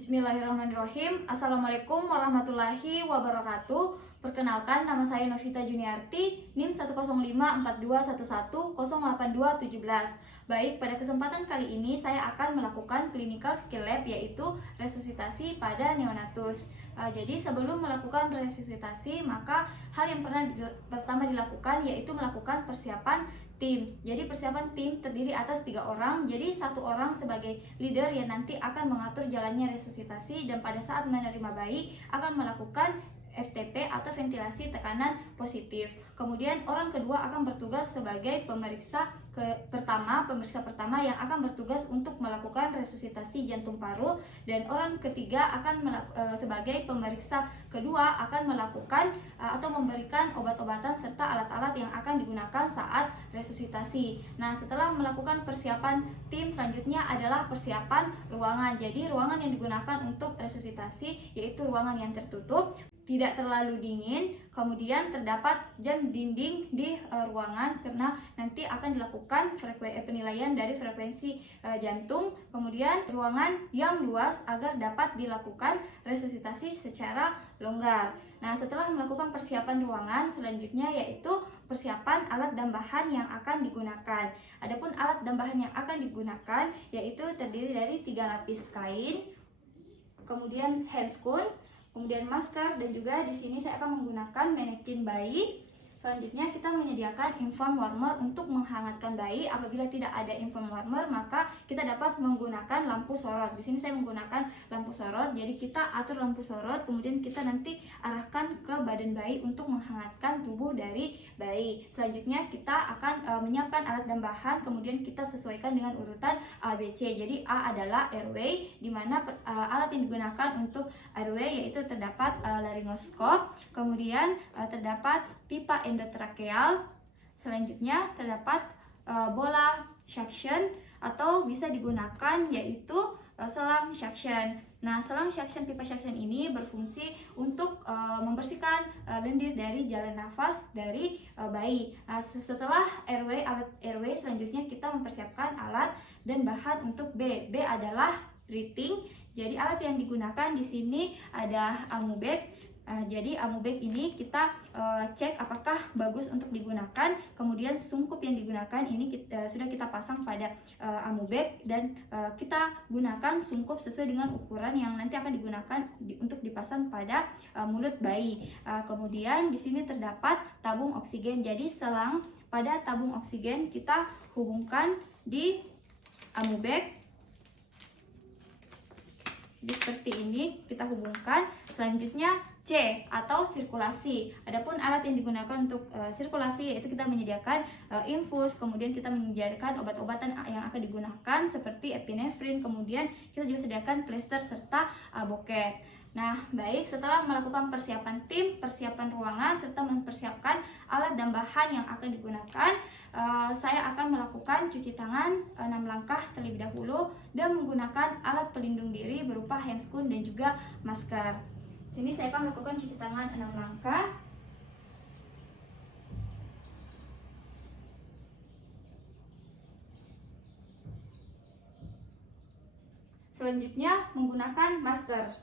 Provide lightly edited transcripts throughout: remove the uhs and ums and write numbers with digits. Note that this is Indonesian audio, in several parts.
Bismillahirrahmanirrahim. Assalamualaikum warahmatullahi wabarakatuh. Perkenalkan, nama saya Novita Juniarti, NIM 1054211082217. Baik, pada kesempatan kali ini saya akan melakukan clinical skill lab, yaitu resusitasi pada neonatus. Jadi sebelum melakukan resusitasi, maka hal yang pertama dilakukan yaitu melakukan persiapan tim. Jadi persiapan tim terdiri atas 3 orang. Jadi 1 orang sebagai leader yang nanti akan mengatur jalannya resusitasi, dan pada saat menerima bayi akan melakukan FTP atau ventilasi tekanan positif. Kemudian orang kedua akan bertugas sebagai pemeriksa pertama yang akan bertugas untuk melakukan resusitasi jantung paru, dan orang ketiga akan sebagai pemeriksa kedua akan melakukan atau memberikan obat-obatan serta alat-alat yang akan digunakan saat resusitasi. Nah, setelah melakukan persiapan tim, selanjutnya adalah persiapan ruangan. Jadi ruangan yang digunakan untuk resusitasi yaitu ruangan yang tertutup, tidak terlalu dingin, kemudian terdapat jam dinding di ruangan karena nanti akan dilakukan penilaian dari frekuensi jantung. Kemudian ruangan yang luas agar dapat dilakukan resusitasi secara longgar. Nah, setelah melakukan persiapan ruangan, selanjutnya yaitu persiapan alat dan bahan yang akan digunakan. Adapun alat dan bahan yang akan digunakan yaitu terdiri dari 3 lapis kain, kemudian handscoon, kemudian masker, dan juga di sini saya akan menggunakan manekin bayi. Selanjutnya kita menyediakan infant warmer untuk menghangatkan bayi. Apabila tidak ada infant warmer, maka kita dapat menggunakan lampu sorot. Di sini saya menggunakan lampu sorot. Jadi kita atur lampu sorot, kemudian kita nanti arahkan ke badan bayi untuk menghangatkan tubuh dari bayi. Selanjutnya kita akan menyiapkan alat dan bahan, kemudian kita sesuaikan dengan urutan ABC. Jadi A adalah airway, di mana alat yang digunakan untuk airway yaitu terdapat laryngoskop, kemudian terdapat pipa endotrakeal, selanjutnya terdapat bola suction atau bisa digunakan yaitu selang suction. Nah, selang suction, pipa suction ini berfungsi untuk membersihkan lendir dari jalan nafas dari bayi. Nah, setelah alat airway, selanjutnya kita mempersiapkan alat dan bahan untuk B. B adalah breathing. Jadi alat yang digunakan di sini ada amubag. Jadi amubag ini kita cek apakah bagus untuk digunakan. Kemudian sungkup yang digunakan ini sudah kita pasang pada amubag, dan kita gunakan sungkup sesuai dengan ukuran yang nanti akan digunakan untuk dipasang pada mulut bayi. Kemudian di sini terdapat tabung oksigen. Jadi selang pada tabung oksigen kita hubungkan di amubag. Seperti ini kita hubungkan. Selanjutnya C atau sirkulasi. Adapun alat yang digunakan untuk sirkulasi yaitu kita menyediakan infus, kemudian kita menyediakan obat-obatan yang akan digunakan seperti epinefrin, kemudian kita juga sediakan plester serta boket. Nah, baik, setelah melakukan persiapan tim, persiapan ruangan, serta mempersiapkan alat dan bahan yang akan digunakan, saya akan melakukan cuci tangan 6 langkah terlebih dahulu dan menggunakan alat pelindung diri berupa handscoon dan juga masker. Sini saya akan melakukan cuci tangan 6 langkah. Selanjutnya menggunakan masker.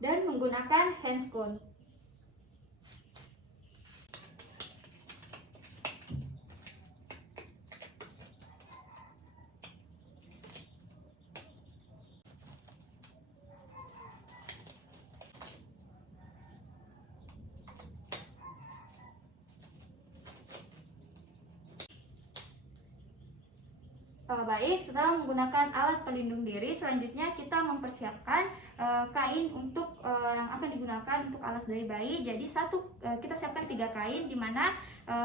Dan menggunakan handscoon. Baik, setelah menggunakan alat pelindung diri, selanjutnya kita mempersiapkan kain untuk yang akan digunakan untuk alas dari bayi. Jadi kita siapkan 3 kain, di mana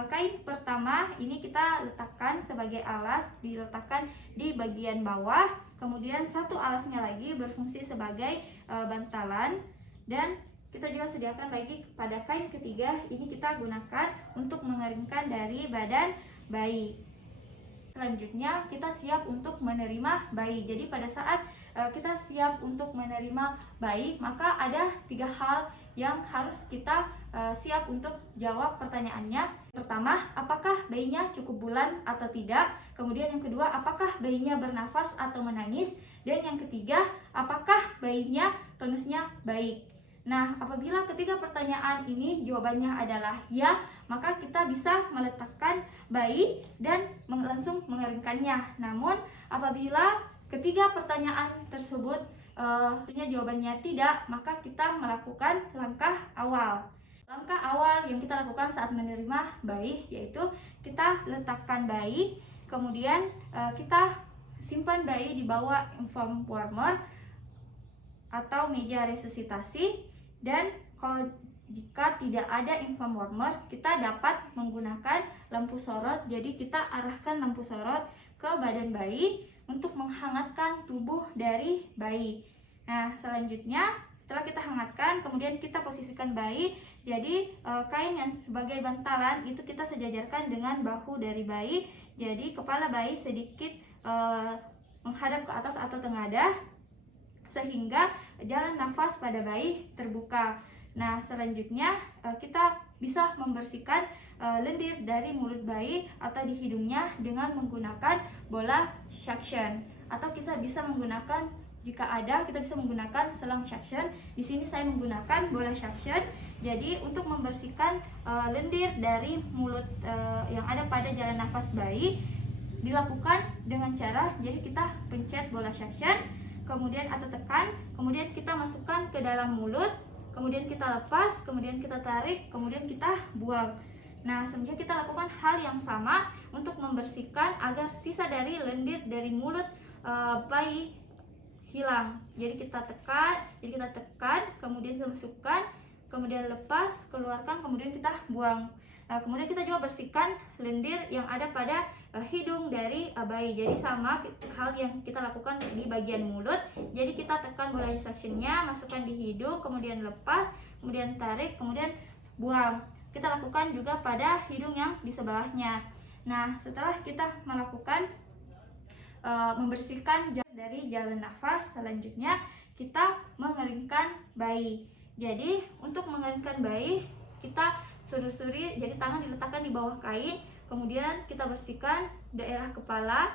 kain pertama ini kita letakkan sebagai alas, diletakkan di bagian bawah. Kemudian 1 alasnya lagi berfungsi sebagai bantalan, dan kita juga sediakan lagi pada kain ketiga ini kita gunakan untuk mengeringkan dari badan bayi. Selanjutnya kita siap untuk menerima bayi. Jadi pada saat kita siap untuk menerima bayi, maka ada 3 hal yang harus kita siap untuk jawab pertanyaannya. Pertama, apakah bayinya cukup bulan atau tidak? Kemudian yang kedua, apakah bayinya bernafas atau menangis? Dan yang ketiga, apakah bayinya tonusnya baik? Nah, apabila ketiga pertanyaan ini jawabannya adalah ya, maka kita bisa meletakkan bayi dan langsung mengeringkannya. Namun, apabila ketiga pertanyaan tersebut punya jawabannya tidak, maka kita melakukan langkah awal. Langkah awal yang kita lakukan saat menerima bayi yaitu kita letakkan bayi, kemudian kita simpan bayi di bawah inform warmer atau meja resusitasi. Dan kalau jika tidak ada inform warmer, kita dapat menggunakan lampu sorot. Jadi kita arahkan lampu sorot ke badan bayi untuk menghangatkan tubuh dari bayi. Nah, selanjutnya setelah kita hangatkan, kemudian kita posisikan bayi. Jadi kain yang sebagai bantalan itu kita sejajarkan dengan bahu dari bayi. Jadi kepala bayi sedikit menghadap ke atas atau tengadah, sehingga jalan nafas pada bayi terbuka. Nah, selanjutnya kita bisa membersihkan lendir dari mulut bayi atau di hidungnya dengan menggunakan bola suction, atau kita bisa menggunakan, jika ada, kita bisa menggunakan selang suction. Di sini saya menggunakan bola suction. Jadi untuk membersihkan lendir dari mulut yang ada pada jalan nafas bayi dilakukan dengan cara, jadi kita pencet bola suction, kemudian atau tekan, kemudian kita masukkan ke dalam mulut, kemudian kita lepas, kemudian kita tarik, kemudian kita buang. Nah, selanjutnya kita lakukan hal yang sama untuk membersihkan agar sisa dari lendir dari mulut bayi hilang. Jadi kita tekan, kemudian kita masukkan, kemudian lepas, keluarkan, kemudian kita buang. Nah, kemudian kita juga bersihkan lendir yang ada pada hidung dari bayi. Jadi sama hal yang kita lakukan di bagian mulut. Jadi kita tekan bola suctionnya, masukkan di hidung, kemudian lepas, kemudian tarik, kemudian buang. Kita lakukan juga pada hidung yang di sebelahnya. Nah, setelah kita melakukan membersihkan dari jalan nafas, selanjutnya kita mengeringkan bayi. Jadi untuk mengeringkan bayi, kita susuri, jadi tangan diletakkan di bawah kain, kemudian kita bersihkan daerah kepala,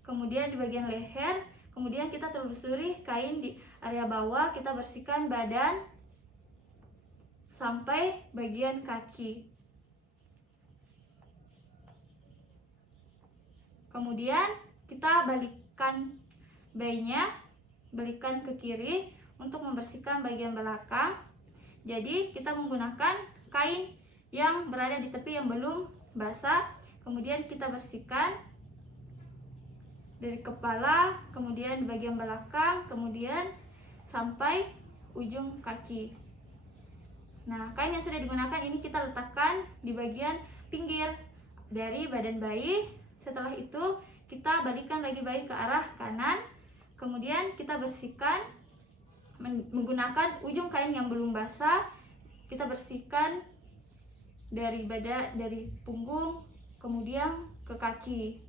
kemudian di bagian leher, kemudian kita telusuri kain di area bawah, kita bersihkan badan sampai bagian kaki. Kemudian kita balikkan bayinya, balikkan ke kiri untuk membersihkan bagian belakang. Jadi kita menggunakan kain yang berada di tepi yang belum basah, kemudian kita bersihkan dari kepala, kemudian di bagian belakang, kemudian sampai ujung kaki. Nah, kain yang sudah digunakan ini kita letakkan di bagian pinggir dari badan bayi. Setelah itu kita balikkan lagi bayi ke arah kanan, kemudian kita bersihkan menggunakan ujung kain yang belum basah. Kita bersihkan dari punggung, kemudian ke kaki.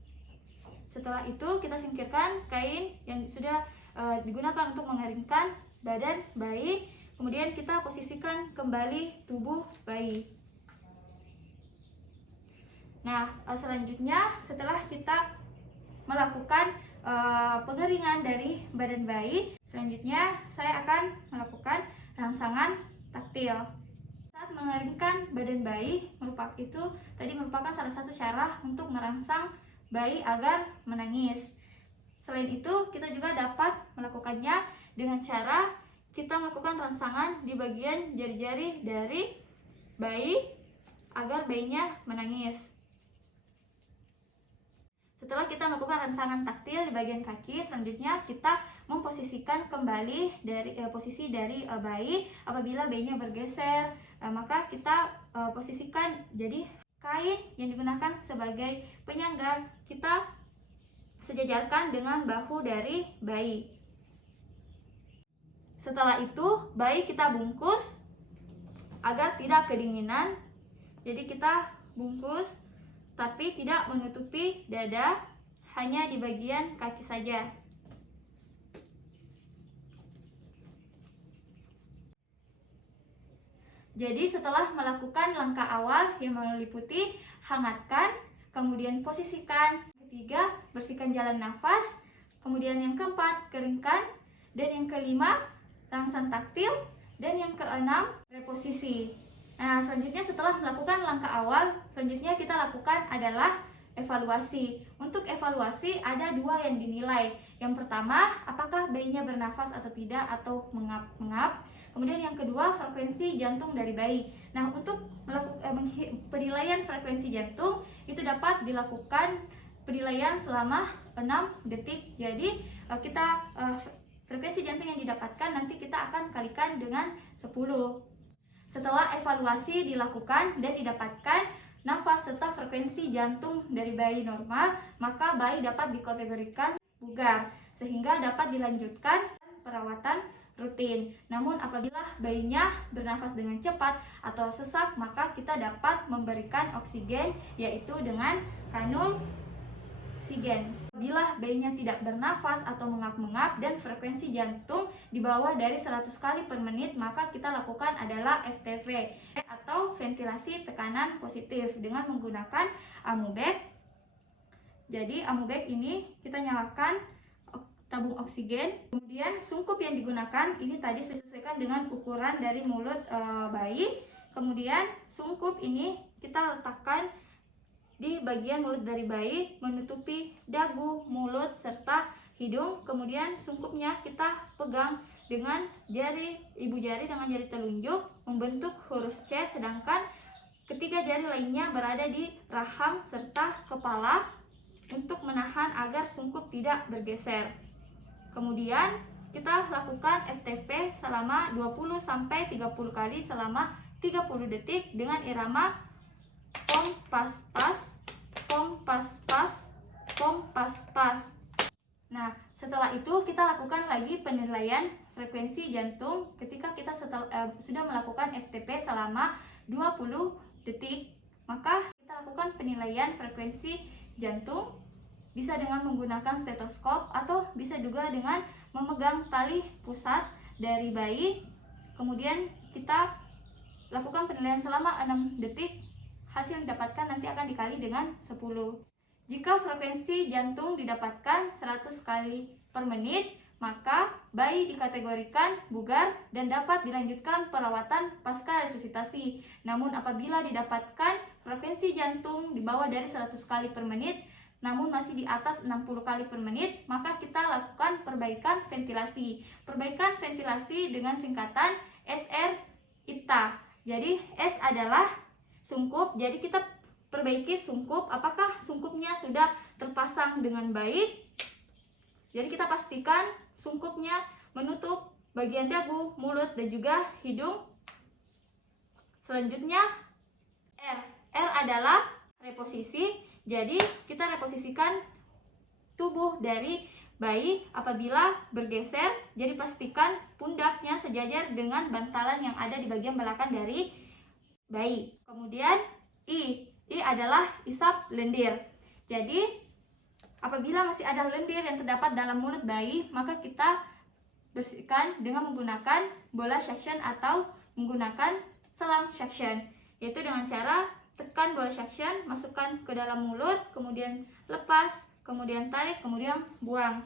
Setelah itu kita singkirkan kain yang sudah digunakan untuk mengeringkan badan bayi. Kemudian kita posisikan kembali tubuh bayi. Nah, selanjutnya setelah kita melakukan pengeringan dari badan bayi, selanjutnya saya akan melakukan rangsangan taktil. Saat mengeringkan badan bayi, merupakan salah satu cara untuk merangsang bayi agar menangis. Selain itu, kita juga dapat melakukannya dengan cara kita melakukan rangsangan di bagian jari-jari dari bayi agar bayinya menangis. Setelah kita melakukan rangsangan taktil di bagian kaki, selanjutnya kita memposisikan kembali dari posisi dari bayi. Apabila bayinya bergeser, maka kita posisikan, jadi kain yang digunakan sebagai penyangga kita sejajarkan dengan bahu dari bayi. Setelah itu bayi kita bungkus agar tidak kedinginan. Jadi kita bungkus tapi tidak menutupi dada, hanya di bagian kaki saja. Jadi setelah melakukan langkah awal yang meliputi hangatkan, kemudian posisikan, ketiga bersihkan jalan nafas, kemudian yang keempat keringkan, dan yang kelima rangsang taktil, dan yang keenam reposisi. Nah, selanjutnya setelah melakukan langkah awal, selanjutnya kita lakukan adalah evaluasi. Untuk evaluasi ada dua yang dinilai. Yang pertama, apakah bayinya bernafas atau tidak atau mengap-mengap. Kemudian yang kedua, frekuensi jantung dari bayi. Nah, untuk melakukan penilaian frekuensi jantung itu dapat dilakukan penilaian selama 6 detik. Jadi frekuensi jantung yang didapatkan nanti kita akan kalikan dengan 10. Setelah evaluasi dilakukan dan didapatkan nafas serta frekuensi jantung dari bayi normal, maka bayi dapat dikategorikan bugar sehingga dapat dilanjutkan perawatan rutin. Namun apabila bayinya bernafas dengan cepat atau sesak, maka kita dapat memberikan oksigen, yaitu dengan kanul oksigen. Apabila bayinya tidak bernafas atau mengap-mengap dan frekuensi jantung di bawah dari 100 kali per menit, maka kita lakukan adalah FTP atau ventilasi tekanan positif dengan menggunakan amubek. Jadi amubek ini kita nyalakan tabung oksigen, kemudian sungkup yang digunakan ini tadi sesuaikan dengan ukuran dari mulut bayi. Kemudian sungkup ini kita letakkan di bagian mulut dari bayi, menutupi dagu, mulut, serta hidung. Kemudian sungkupnya kita pegang dengan ibu jari dengan jari telunjuk membentuk huruf C, sedangkan ketiga jari lainnya berada di rahang serta kepala untuk menahan agar sungkup tidak bergeser. Kemudian kita lakukan FTP selama 20-30 kali selama 30 detik dengan irama pom pas pas, pom pas pas, pom pas pas. Nah, setelah itu kita lakukan lagi penilaian frekuensi jantung ketika kita sudah melakukan FTP selama 20 detik. Maka kita lakukan penilaian frekuensi jantung bisa dengan menggunakan stetoskop atau bisa juga dengan memegang tali pusat dari bayi. Kemudian kita lakukan penilaian selama 6 detik. Hasil yang didapatkan nanti akan dikali dengan 10. Jika frekuensi jantung didapatkan 100 kali per menit, maka bayi dikategorikan bugar dan dapat dilanjutkan perawatan pasca resusitasi. Namun apabila didapatkan frekuensi jantung di bawah dari 100 kali per menit, namun masih di atas 60 kali per menit, maka kita lakukan perbaikan ventilasi. Perbaikan ventilasi dengan singkatan SR-IPTA. Jadi S adalah sungkup, jadi kita perbaiki sungkup, apakah sungkupnya sudah terpasang dengan baik. Jadi kita pastikan sungkupnya menutup bagian dagu, mulut, dan juga hidung. Selanjutnya R. R adalah reposisi. Jadi kita reposisikan tubuh dari bayi apabila bergeser. Jadi pastikan pundaknya sejajar dengan bantalan yang ada di bagian belakang dari bayi. Kemudian I. I adalah isap lendir. Jadi apabila masih ada lendir yang terdapat dalam mulut bayi, maka kita bersihkan dengan menggunakan bola suction atau menggunakan selang suction, yaitu dengan cara tekan bola suction, masukkan ke dalam mulut, kemudian lepas, kemudian tarik, kemudian buang.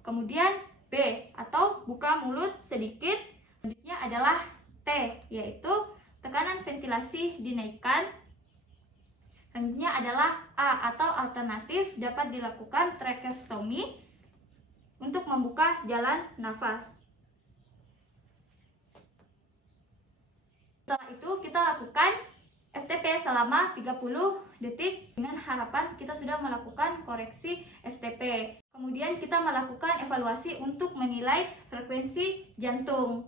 Kemudian B atau buka mulut sedikit. Selanjutnya adalah T, yaitu tekanan ventilasi dinaikkan. Selanjutnya adalah A atau alternatif dapat dilakukan tracheostomy untuk membuka jalan nafas. Setelah itu kita lakukan FTP selama 30 detik dengan harapan kita sudah melakukan koreksi FTP. Kemudian kita melakukan evaluasi untuk menilai frekuensi jantung.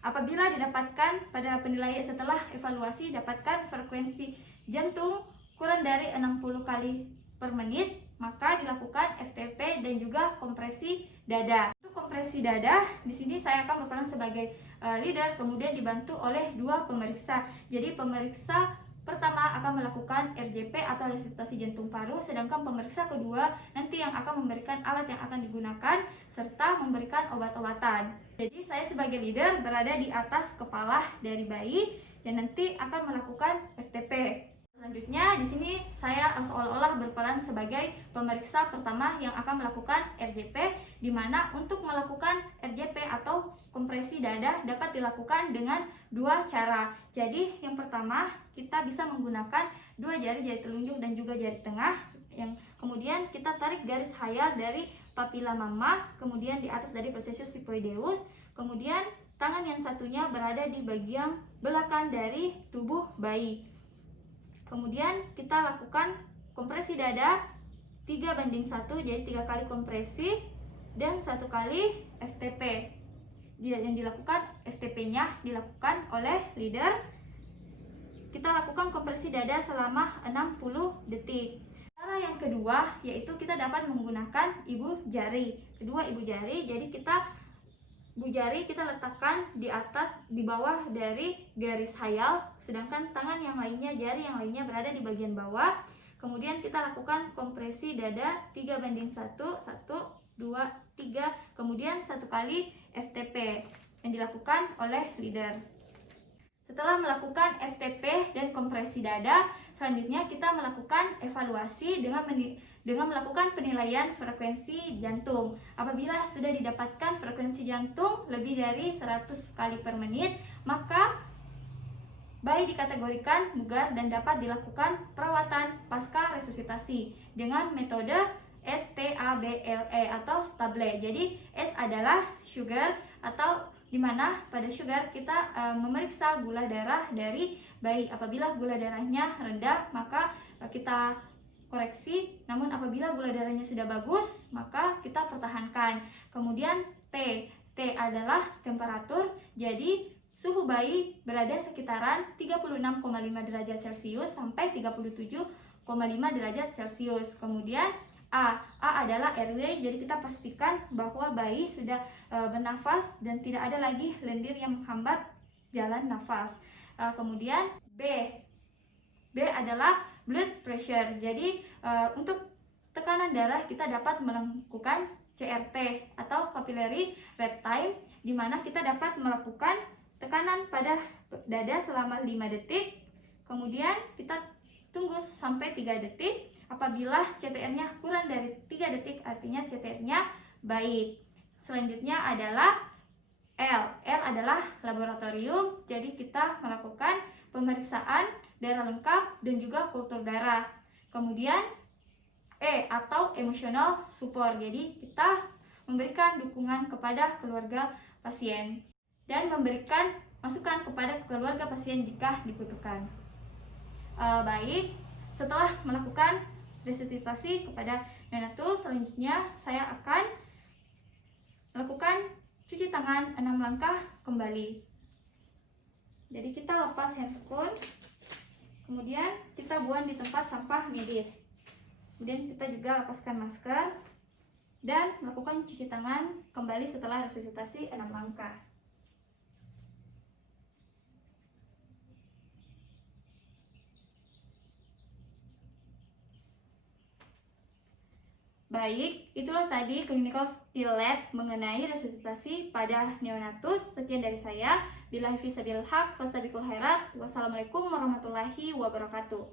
Apabila didapatkan pada penilaian setelah evaluasi dapatkan frekuensi jantung kurang dari 60 kali per menit, maka dilakukan FTP dan juga kompresi dada. Untuk kompresi dada, di sini saya akan berperan sebagai leader, kemudian dibantu oleh 2 pemeriksa. Jadi pemeriksa pertama akan melakukan RJP atau resusitasi jantung paru, sedangkan pemeriksa kedua nanti yang akan memberikan alat yang akan digunakan serta memberikan obat-obatan. Jadi saya sebagai leader berada di atas kepala dari bayi dan nanti akan melakukan FTP. Selanjutnya di sini saya seolah-olah berperan sebagai pemeriksa pertama yang akan melakukan RJP, di mana untuk melakukan RJP atau kompresi dada dapat dilakukan dengan dua cara. Jadi yang pertama kita bisa menggunakan dua jari telunjuk dan juga jari tengah, yang kemudian kita tarik garis khayal dari papila mama, kemudian di atas dari processus sifoideus, kemudian tangan yang satunya berada di bagian belakang dari tubuh bayi. Kemudian kita lakukan kompresi dada 3:1, jadi 3 kali kompresi dan 1 kali FTP. Yang dilakukan FTP-nya dilakukan oleh leader. Kita lakukan kompresi dada selama 60 detik. Cara yang kedua yaitu kita dapat menggunakan ibu jari. Kedua ibu jari, jadi ibu jari kita letakkan di atas, di bawah dari garis khayal, sedangkan tangan yang lainnya, jari yang lainnya berada di bagian bawah. Kemudian kita lakukan kompresi dada 3:1, 1, 2, 3, kemudian 1 kali FTP yang dilakukan oleh leader. Setelah melakukan FTP dan kompresi dada, selanjutnya kita melakukan evaluasi dengan melakukan penilaian frekuensi jantung. Apabila sudah didapatkan frekuensi jantung lebih dari 100 kali per menit, maka bayi dikategorikan bugar dan dapat dilakukan perawatan pasca resusitasi dengan metode STABLE atau stable. Jadi S adalah sugar, atau dimana pada sugar kita memeriksa gula darah dari bayi. Apabila gula darahnya rendah maka kita koreksi, namun apabila gula darahnya sudah bagus maka kita pertahankan. Kemudian T adalah temperatur, jadi suhu bayi berada sekitaran 36,5 derajat Celcius sampai 37,5 derajat Celcius. Kemudian A adalah airway, jadi kita pastikan bahwa bayi sudah bernafas dan tidak ada lagi lendir yang menghambat jalan nafas. Kemudian B adalah blood pressure, jadi untuk tekanan darah kita dapat melakukan CRT atau capillary red time, di mana kita dapat melakukan tekanan pada dada selama 5 detik, kemudian kita tunggu sampai 3 detik. Apabila CTR-nya kurang dari 3 detik, artinya CTR-nya baik. Selanjutnya adalah L adalah laboratorium, jadi kita melakukan pemeriksaan darah lengkap dan juga kultur darah. Kemudian E atau emotional support, jadi kita memberikan dukungan kepada keluarga pasien dan memberikan masukan kepada keluarga pasien jika dibutuhkan. Baik, setelah melakukan resusitasi kepada neonatus, selanjutnya saya akan melakukan cuci tangan 6 langkah kembali. Jadi kita lepas handscoon, kemudian kita buang di tempat sampah medis. Kemudian kita juga lepaskan masker dan melakukan cuci tangan kembali setelah resusitasi 6 langkah. Baik, itulah tadi clinical skill lab mengenai resusitasi pada neonatus. Sekian dari saya. Billahi fisabilil haq, fastabiqul khairat. Wassalamualaikum warahmatullahi wabarakatuh.